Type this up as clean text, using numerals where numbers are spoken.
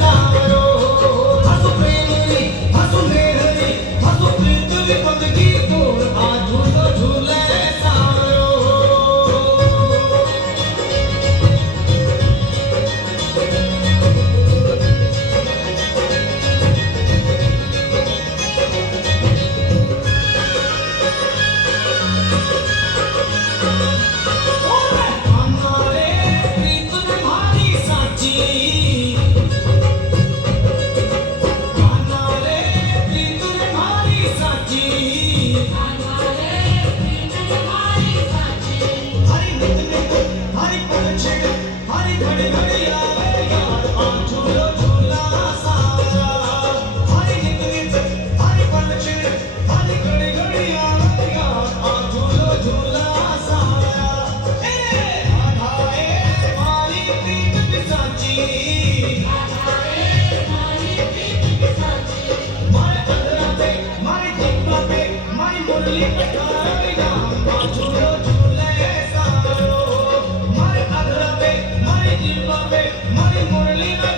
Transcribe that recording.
सावरो हसो प्रेमरी हसो मेहरी हसो प्रीतली बंदगी तोर आ झूलो झूले सावरो हमारे प्रीत तुम्हारी साची हमारे प्रीत तुम्हारी साची हरी नित नित हरी पल छिड़ हरी घड़ी घड़ी आवे यार आ झूलो झूला सावरा हरी नित नित हरी पल छिड़ हरी घड़ी घड़ी आवे यार आ झूलो झूला सावरा ए आधाए मारी प्रीत पिसाची मारे अंदरा पे मारी जिब्बा पे मारी मुरली पे तारे नाम आ झूलो झूले सावरो मारे अंदरा पे मारी जिब्बा पे मारी मुरली पे